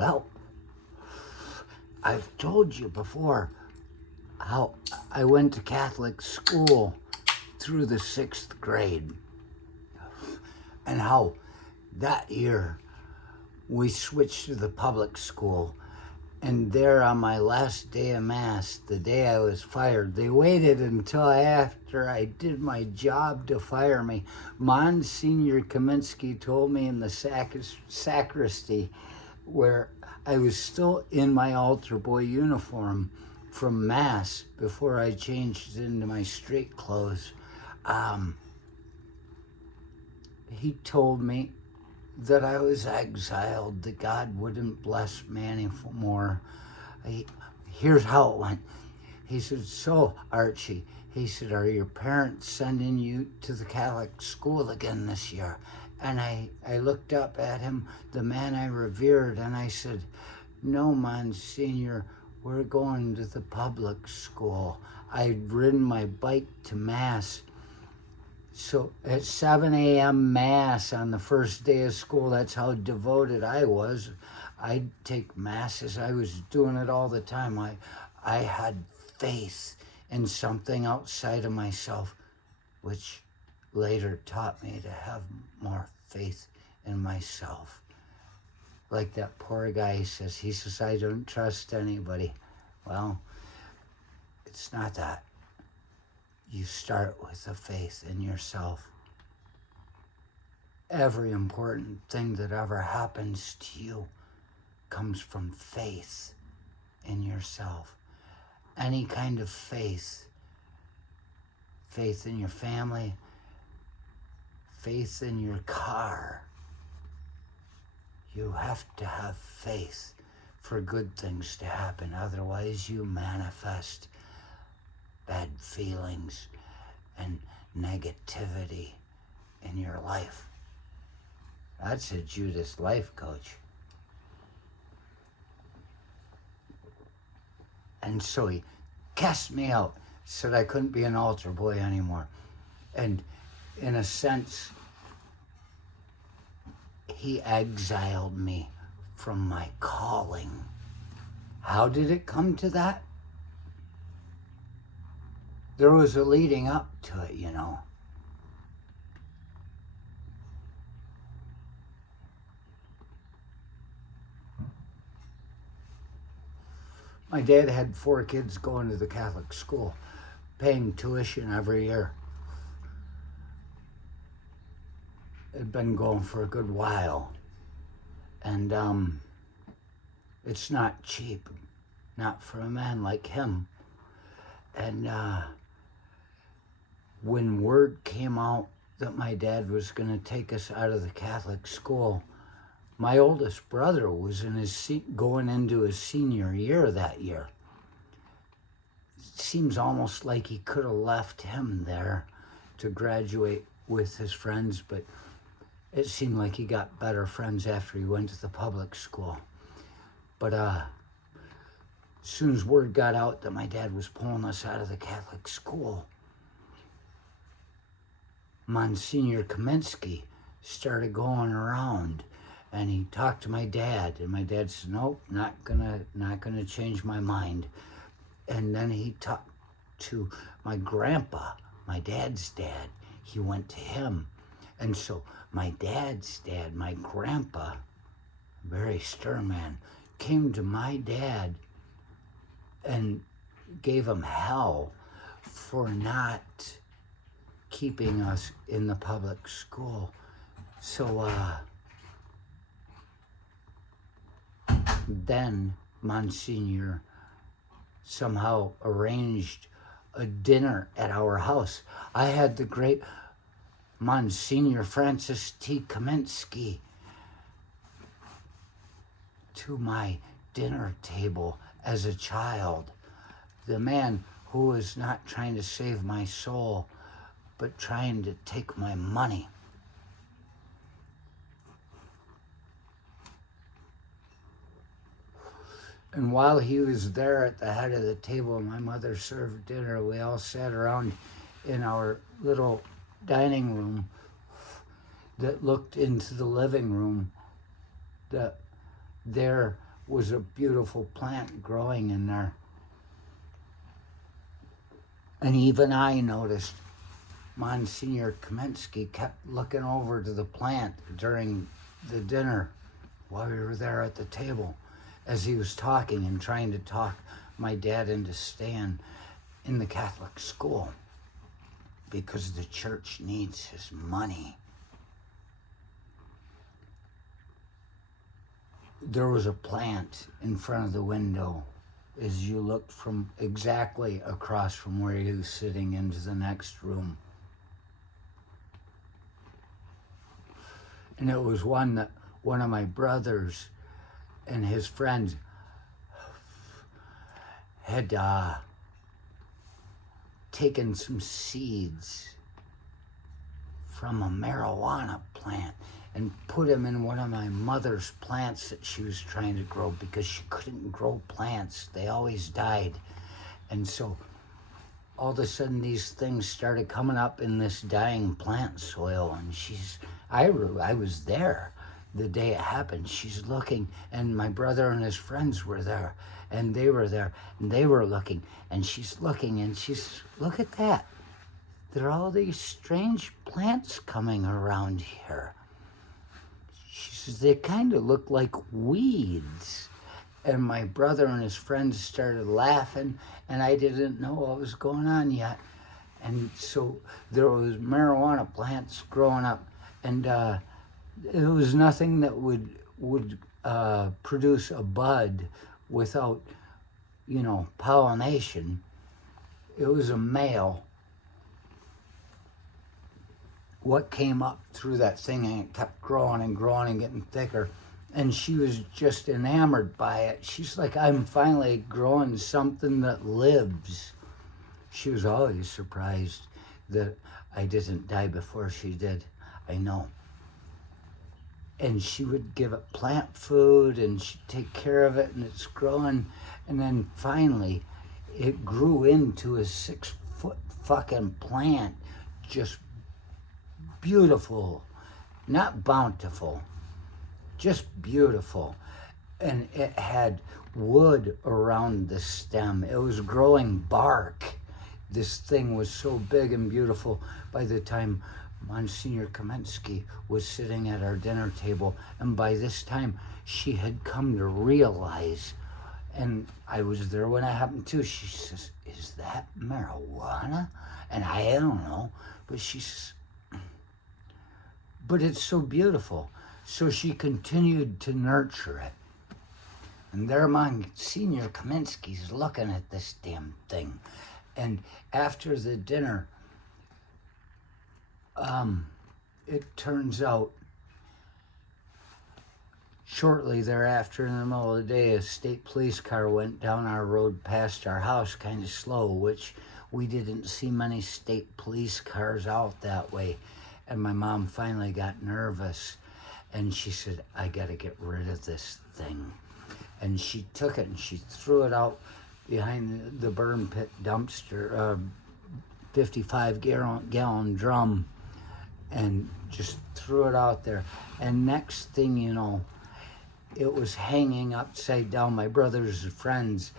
Well, I've told you before how I went to Catholic school through the 6th grade, and how that year we switched to the public school. And there on my last day of Mass, the day I was fired, they waited until after I did my job to fire me. Monsignor Kaminski told me in the sacristy, where I was still in my altar boy uniform from Mass before I changed into my straight clothes. He told me that I was exiled, that God wouldn't bless me anymore. Here's how it went. He said, "So, Archie," he said, "are your parents sending you to the Catholic school again this year?" And I looked up at him, the man I revered, and I said, "No, Monsignor, we're going to the public school." I'd ridden my bike to Mass. So at 7 a.m. Mass on the first day of school, that's how devoted I was. I'd take Masses. I was doing it all the time. I had faith in something outside of myself, which later taught me to have more faith in myself. Like that poor guy says, he says, "I don't trust anybody." Well, it's not that. You start with a faith in yourself. Every important thing that ever happens to you comes from faith in yourself. Any kind of faith. Faith in your family. Faith in your car. You have to have faith for good things to happen. Otherwise, you manifest bad feelings and negativity in your life. That's a Judas life coach. And so he cast me out, said I couldn't be an altar boy anymore. And in a sense, he exiled me from my calling. How did it come to that? There was a leading up to it, you know. My dad had 4 kids going to the Catholic school, paying tuition every year. It'd been going for a good while. And it's not cheap, not for a man like him. And when word came out that my dad was going to take us out of the Catholic school, my oldest brother was in his going into his senior year that year. It seems almost like he could have left him there to graduate with his friends, but it seemed like he got better friends after he went to the public school. But as soon as word got out that my dad was pulling us out of the Catholic school, Monsignor Kaminski started going around, and he talked to my dad, and my dad said, "Nope, not gonna change my mind." And then he talked to my grandpa, my dad's dad. He went to him. And so my dad's dad, my grandpa, very stern man, came to my dad and gave him hell for not keeping us in the public school. So then Monsignor somehow arranged a dinner at our house. I had the great Monsignor Francis T. Kaminski to my dinner table as a child. The man who was not trying to save my soul, but trying to take my money. And while he was there at the head of the table, my mother served dinner. We all sat around in our little dining room that looked into the living room. There was a beautiful plant growing in there. And even I noticed Monsignor Kaminski kept looking over to the plant during the dinner while we were there at the table as he was talking and trying to talk my dad into staying in the Catholic school because the church needs his money. There was a plant in front of the window as you looked from exactly across from where he was sitting into the next room. And it was one that one of my brothers and his friends had taken some seeds from a marijuana plant and put them in one of my mother's plants that she was trying to grow because she couldn't grow plants. They always died. And so all of a sudden these things started coming up in this dying plant soil, and I was there the day it happened. She's looking, and my brother and his friends were there, and they were there, and they were looking, and she's looking, and she's, look at that. There are all these strange plants coming around here. She says, they kind of look like weeds. And my brother and his friends started laughing, and I didn't know what was going on yet. And so there was marijuana plants growing up, and it was nothing that would produce a bud without, pollination. It was a male. What came up through that thing, and it kept growing and growing and getting thicker. And she was just enamored by it. She's like, I'm finally growing something that lives. She was always surprised that I didn't die before she did. I know. And she would give it plant food, and she'd take care of it, and it's growing. And then finally, it grew into a 6-foot fucking plant. Just beautiful, not bountiful, just beautiful. And it had wood around the stem. It was growing bark. This thing was so big and beautiful by the time Monsignor Kaminski was sitting at our dinner table. And by this time, she had come to realize, and I was there when it happened too. She says, is that marijuana? And I don't know, but she says, but it's so beautiful. So she continued to nurture it. And there Monsignor Kaminski's looking at this damn thing. And after the dinner, it turns out shortly thereafter, in the middle of the day, a state police car went down our road past our house kind of slow, which we didn't see many state police cars out that way. And my mom finally got nervous, and she said, I gotta get rid of this thing. And she took it and she threw it out behind the burn pit dumpster, 55-gallon drum, and just threw it out there. And next thing you know, it was hanging upside down. My brother's friends,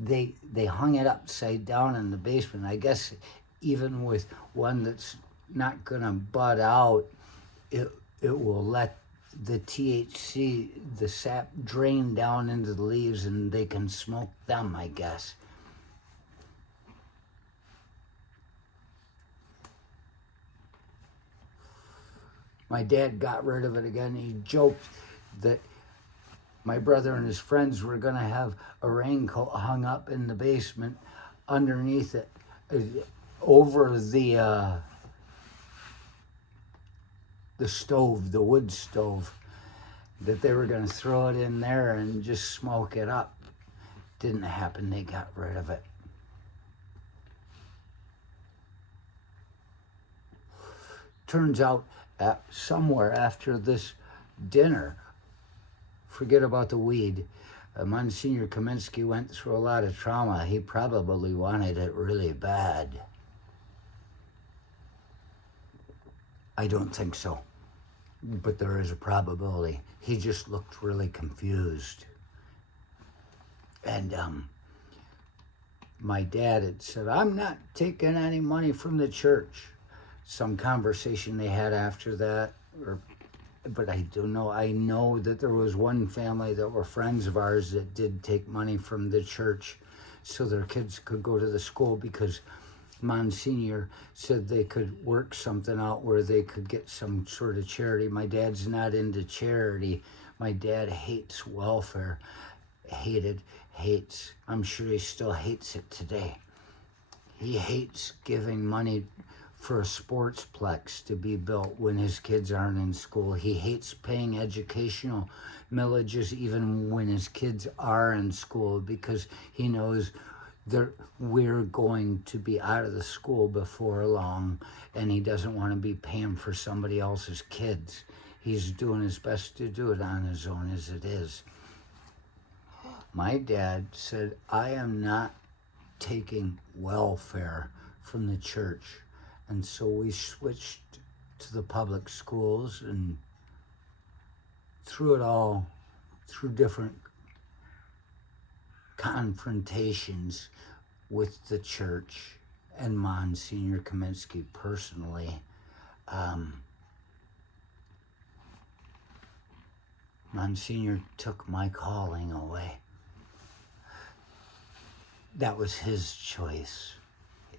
they hung it upside down in the basement. I guess even with one that's not gonna bud out, it will let the THC, the sap, drain down into the leaves, and they can smoke them, I guess. My dad got rid of it again. He joked that my brother and his friends were gonna have a raincoat hung up in the basement underneath it, over the stove, the wood stove, that they were going to throw it in there and just smoke it up. Didn't happen. They got rid of it. Turns out somewhere after this dinner, forget about the weed, Monsignor Kaminski went through a lot of trauma. He probably wanted it really bad. I don't think so, but there is a probability. He just looked really confused. And my dad had said, I'm not taking any money from the church. Some conversation they had after that, but I know that there was one family that were friends of ours that did take money from the church so their kids could go to the school, because Monsignor said they could work something out where they could get some sort of charity. My dad's not into charity. My dad hates welfare. Hates. I'm sure he still hates it today. He hates giving money for a sportsplex to be built when his kids aren't in school. He hates paying educational millages even when his kids are in school, because he knows we're going to be out of the school before long, and he doesn't want to be paying for somebody else's kids. He's doing his best to do it on his own as it is. My dad said, I am not taking welfare from the church. And so we switched to the public schools, and through it all, through different confrontations with the church and Monsignor Kaminski personally, Monsignor took my calling away. That was his choice.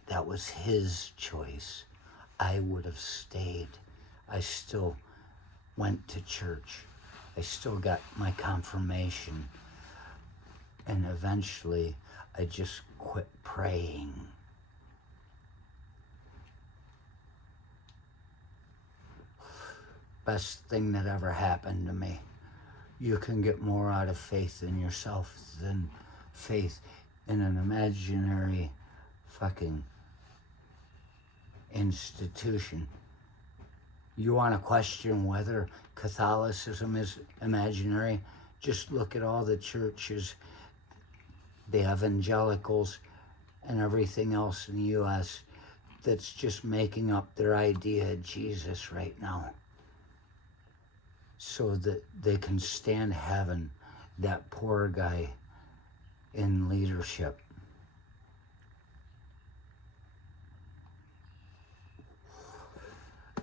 That was his choice. I would have stayed. I still went to church. I still got my confirmation. And eventually, I just quit praying. Best thing that ever happened to me. You can get more out of faith in yourself than faith in an imaginary fucking institution. You want to question whether Catholicism is imaginary? Just look at all the churches, the evangelicals, and everything else in the U.S. that's just making up their idea of Jesus right now, so that they can stand having that poor guy in leadership.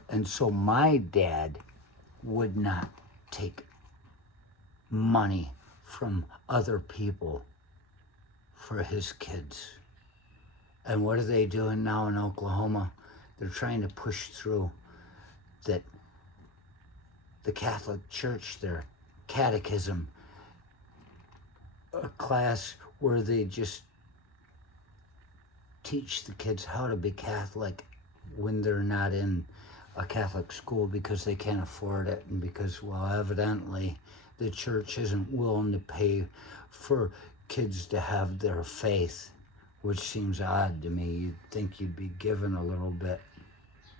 And so my dad would not take money from other people for his kids. And what are they doing now in Oklahoma? They're trying to push through that the Catholic Church, their catechism, a class where they just teach the kids how to be Catholic when they're not in a Catholic school because they can't afford it, and because, well, evidently the church isn't willing to pay for kids to have their faith, which seems odd to me. You'd think you'd be given a little bit.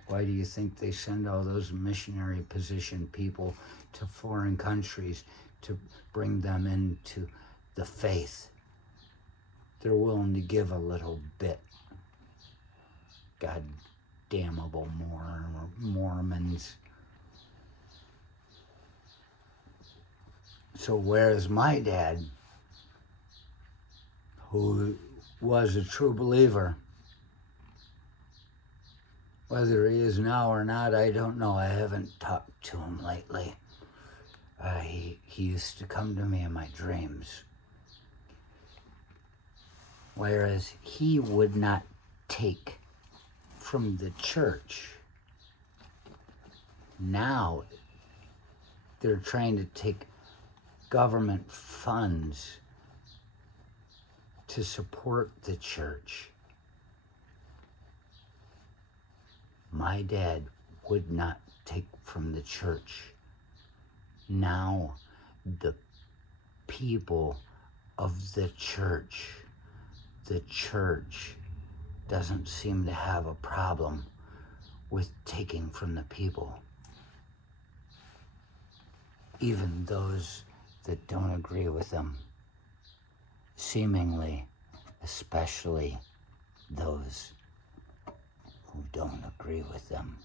Why do you think they send all those missionary position people to foreign countries to bring them into the faith? They're willing to give a little bit. God damnable Mormons. So whereas my dad, who was a true believer, whether he is now or not, I don't know. I haven't talked to him lately. He used to come to me in my dreams. Whereas he would not take from the church. Now they're trying to take government funds to support the church. My dad would not take from the church. Now the people of the church doesn't seem to have a problem with taking from the people. Even those that don't agree with them, seemingly, especially those who don't agree with them.